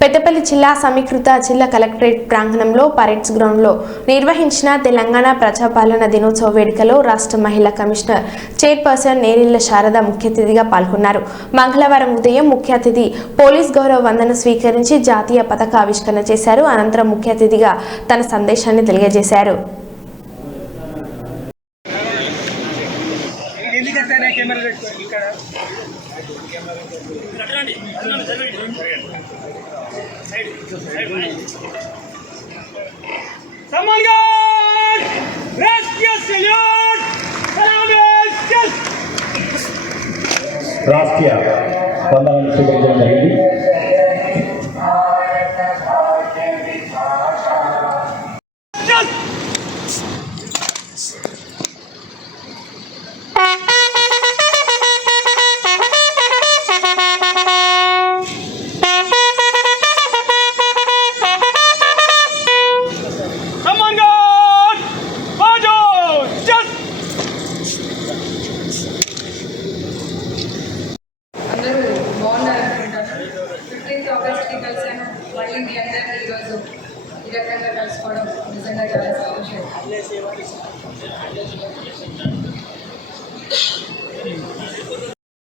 పెద్దపల్లి జిల్లా సమీకృత జిల్లా కలెక్టరేట్ ప్రాంగణంలో పరేడ్స్ గ్రౌండ్లో నిర్వహించిన తెలంగాణ ప్రజాపాలన దినోత్సవ వేడుకలో రాష్ట్ర మహిళా కమిషనర్ చైర్పర్సన్ నేరిళ్ళ శారద ముఖ్య అతిథిగా పాల్గొన్నారు. మంగళవారం ఉదయం ముఖ్య అతిథి పోలీస్ గౌరవ వందన స్వీకరించి జాతీయ పతాక ఆవిష్కరణ చేశారు. అనంతరం ముఖ్య అతిథిగా తన సందేశాన్ని తెలియజేశారు. ఎందుకంటే camera Samangan! Rescue salute! Salamis! ರಾಷ್ಟ್ರೀಯ ಬಂಧನ ಸ್ವೀಕರಿಸಿದ ಹೇಳಿ Yes!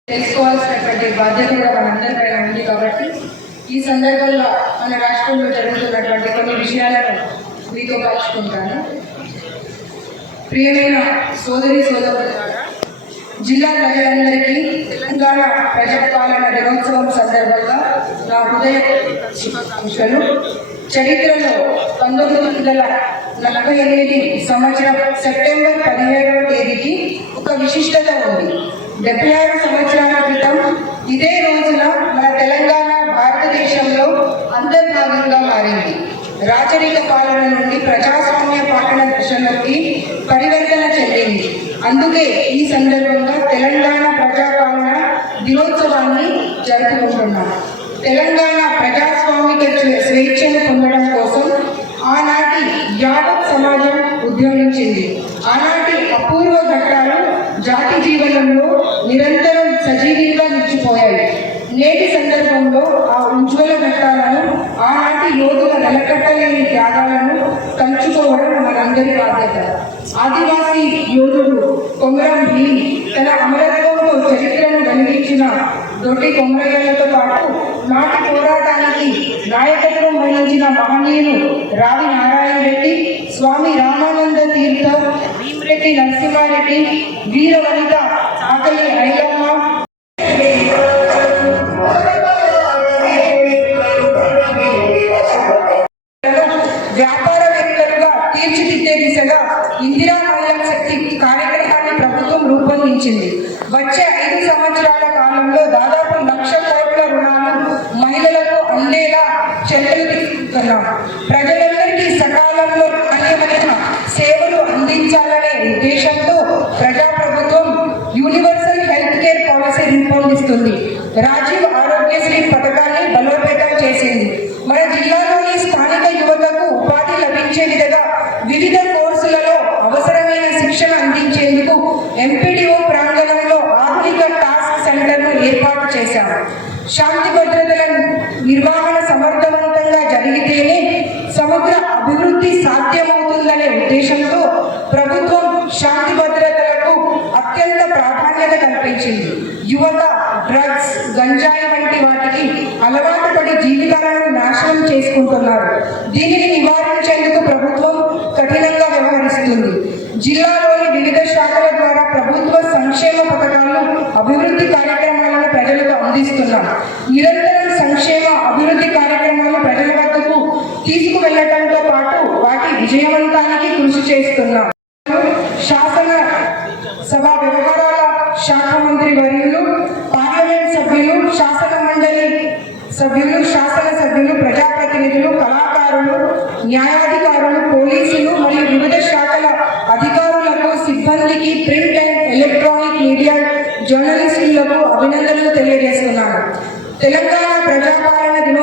తెలుసుకోవాల్సినటువంటి బాధ్యత కూడా మనందరిపైన ఉంది కాబట్టి ఈ సందర్భంలో మన రాష్ట్రంలో జరుగుతున్నటువంటి కొన్ని విషయాలను మీతో పంచుకుంటాను. ప్రియమైన సోదరి సోదరులు జిల్లా ప్రజలందరికీ తెలంగాణ ప్రజాపాలన దినోత్సవం సందర్భంగా నా హృదయ శుభాకాంక్షలు. చరిత్రలో పంతొమ్మిది వందల నలభై ఎనిమిది సంవత్సరం సెప్టెంబర్ పదిహేడవ తేదీకి ఒక విశిష్టత ఉంది. డెబ్బై ఆరు సంవత్సరాల క్రితం ఇదే రోజున మన తెలంగాణ భారతదేశంలో అంతర్భాగంగా మారింది. రాచరిక పాలన నుండి ప్రజాస్వామ్య పాలన దశలోకి పరివర్తన చెందింది. అందుకే ఈ సందర్భంగా తెలంగాణ ప్రజాపాలన దినోత్సవాన్ని జరుపుకుంటున్నాం నిరంతరం సజీవంగా నిలిచిపోయాయి. నేటి సందర్భంలో ఆ ఉజ్వల ఘట్టాలను ఆనాటి యోధుల నెలకట్టలేని త్యాగాలను తలుచుకోవడం మనందరి బాధ్యత. ఆదివాసీ యోధుడు కొమరం భీమ్ తన అమరత్వంతో చరిత్రను వెలిగించిన దొడ్డి కొమరయ్యలతో పాటు నాటి పోరాటానికి నాయకత్వం వహించిన మహనీయులు రావి నారాయణ రెడ్డి స్వామి రామానంద తీర్థ భీమరెడ్డి నరసింహారెడ్డి వీరవనిత ఆకలి ఐలమ్మ వ్యాపారవేత్తలుగా తీర్చిదిద్దే దిశగా ఇందిరా మహిళా శక్తి కార్యక్రమాన్ని ప్రభుత్వం రూపొందించింది. వచ్చే ఐదు సంవత్సరాల కాలంలో దాదాపు లక్ష కోట్ల రుణాలు మహిళలకు అందేలా చర్యలు తీసుకుంటున్నాం ప్రజలందరికీ రూపొందిస్తుంది రాజీవ్ ఆరోగ్యశ్రీ పథకాన్ని బలోపేతం చేసింది. మన జిల్లాలోని స్థానిక యువతకు ఉపాధి లభించే విధంగా వివిధ కోర్సులలో అవసరమైన శిక్షణ అందించేందుకు ఎంపీడీఓ ప్రాంగణంలో ఆధునిక టాస్క్ సెంటర్ను ఏర్పాటు చేశాము. శాంతి భద్రతల నిర్వహణ సమర్థవంతంగా జరిగితేనే సమగ్ర అభివృద్ధి సాధ్యమవుతుందనే ఉద్దేశంతో ప్రభుత్వం శాంతి భద్రతలకు అత్యంత ప్రాధాన్యత కల్పించింది. యువత డ్రగ్స్ గంజాయి వంటి వాటికి అలవాటు పడి జీవితాలను నాశనం చేసుకుంటున్నారు. దీనిని నివారించేందుకు ప్రభుత్వం కఠినంగా వ్యవహరిస్తుంది. జిల్లాలోని వివిధ శాఖల ద్వారా ప్రభుత్వ సంక్షేమ పథకాలను అభివృద్ధి కార్యక్రమాలను ప్రజలకు అందిస్తున్నాం. నిరంతరం సంక్షేమ అభివృద్ధి కార్యక్రమాలను ప్రజల వద్దకు తీసుకువెళ్ళటంతో పాటు వాటి విజయవంతానికి కృషి చేస్తున్నాం. శాసన సభ వ్యవహారాల శాఖ మంత్రి వర్యులు సభ్యులు శాసన సభ్యులు ప్రజాప్రతినిధులు కళాకారులు న్యాయాధికారులు పోలీసులు మరియు వివిధ శాఖల అధికారులకు సిబ్బందికి ప్రింట్ అండ్ ఎలక్ట్రానిక్ మీడియా జర్నలిస్టులకు అభినందనలు తెలియజేస్తున్నాను. తెలంగాణ ప్రజాపాలన దినోత్సవం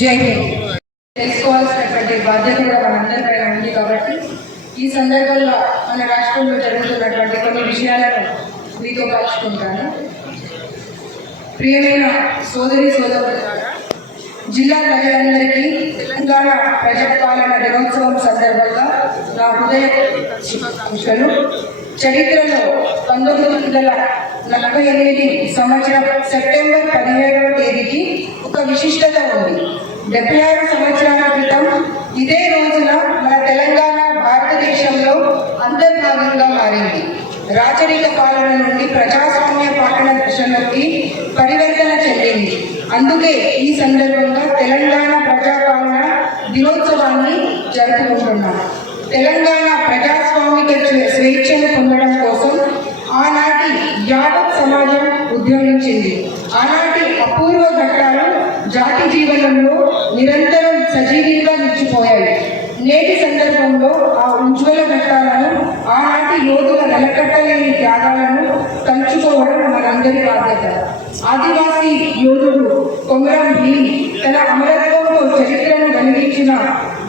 జై హింద్. తెలుసుకోవాల్సినటువంటి బాధ్యత కూడా మనందరిపైన ఉంది కాబట్టి ఈ సందర్భంలో మన రాష్ట్రంలో జరుగుతున్నటువంటి కొన్ని విషయాలను మీతో పంచుకుంటాను. ప్రియమైన సోదరి సోదరులు జిల్లా ప్రజలందరికీ తెలంగాణ ప్రజాపాలన దినోత్సవం సందర్భంగా నా హృదయ శుభాకాంక్షలు చరిత్రలో పంతొమ్మిది వందల నలభై ఎనిమిది సంవత్సరం సెప్టెంబర్ పదిహేడవ తేదీకి ఒక విశిష్టత ఉంది. డెబ్బై ఆరు సంవత్సరాల క్రితం ఇదే రోజున మన తెలంగాణ భారతదేశంలో అంతర్భాగంగా మారింది. రాచరిక పాలన నుండి ప్రజాస్వామ్య పాలన దశలోకి పరివర్తన చెందింది. అందుకే ఈ సందర్భంగా తెలంగాణ ప్రజాపాలన దినోత్సవాన్ని జరుపుకుంటున్నాం. తెలంగాణ ప్రజాస్వామిక స్వేచ్ఛను పొందడం కోసం ఆనాటి యావత్ సమాజం ఉద్యమించింది. ఆనాటి అపూర్వ ఘట్టాలు జాతి జీవనంలో నిరంతరం సజీవంగా నిలిచిపోయాయి. నేటి సందర్భంలో ఆ ఉజ్వల ఘట్టాలను ఆనాటి యోధుల నిలకట్టలేని త్యాగాలను తలుచుకోవడం మనందరి బాధ్యత. ఆదివాసీ యోధుడు కొమరం భీమ్ తన అమరత్వంతో చరిత్రను వెలిగించిన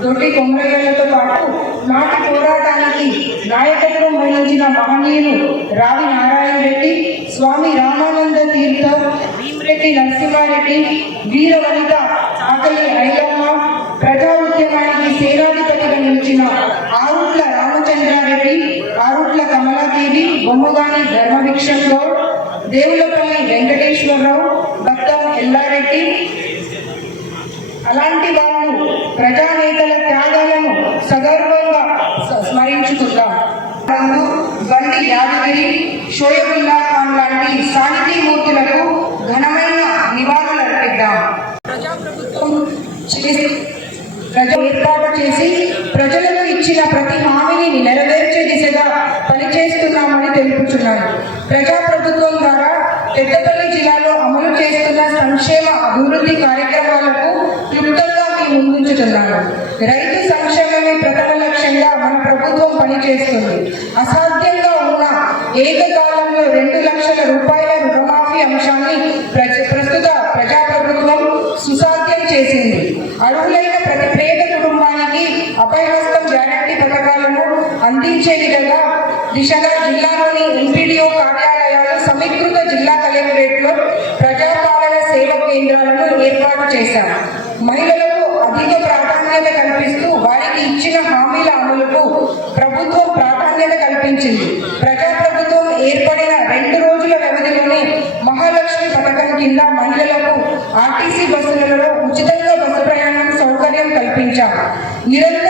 దొడ్డి కొమరయ్యలతో పాటు నాటి పోరాటానికి నాయకత్వం వహించిన మహనీయులు రావి నారాయణ రెడ్డి స్వామి రామానంద తీర్థ భీమరెడ్డి నరసింహారెడ్డి వీరవనిత ఆకలి ఐలమ్మ ప్రజా ఉద్యమానికి సేనాధిపతిగా నిలిచిన ఆరుట్ల రామచంద్రారెడ్డి ఆరుట్ల కమలాదేవి బొమ్మగాని ధర్మభిక్షం గౌడ్ దేవులపల్లి వెంకటేశ్వరరావు భక్తం ఎల్లారెడ్డి. అలాంటి వాళ్ళు ప్రజానేతల త్యాగాలను సగర్వంగా స్మరించుకుందాం. రంగు, బండి యాదగిరి షోయబుల్లా ఖాన్ లాంటి స్థానిక చేసి ప్రజ ఏర్పాటు చేసి ప్రజలకు ఇచ్చిన ప్రతి హామీని నెరవేర్చే దిశగా పనిచేస్తున్నామని తెలుపుతున్నాను. ప్రజాప్రభుత్వం ద్వారా పెద్దపల్లి జిల్లాలో అమలు చేస్తున్న సంక్షేమ అభివృద్ధి కార్యక్రమాలకు క్లుప్తంగా మీ ముందుంచుతున్నాను. రైతు సంక్షేమమే ప్రథమ లక్ష్యంగా మన ప్రభుత్వం పనిచేస్తుంది. అసాధ్యంగా ఉన్న ఏకకాలంలో రెండు లక్షల రూపాయల రుణమాఫీ దిశగా జిల్లాలోని ఎంపీడీఓ కార్యాలయాలు సమీకృత జిల్లా కలెక్టరేట్లో ప్రజాపాలన సేవా కేంద్రాలను ఏర్పాటు చేశారు. మహిళలకు అధిక ప్రాధాన్యత కల్పిస్తూ వారికి ఇచ్చిన హామీల అమలుకు ప్రభుత్వం ప్రాధాన్యత కల్పించింది. ప్రజాప్రభుత్వం ఏర్పడిన రెండు రోజుల వ్యవధిలోనే మహాలక్ష్మి పథకం కింద మహిళలకు ఆర్టీసీ బస్సులలో ఉచితంగా బస్సు ప్రయాణం సౌకర్యం కల్పించాం నిరంతరం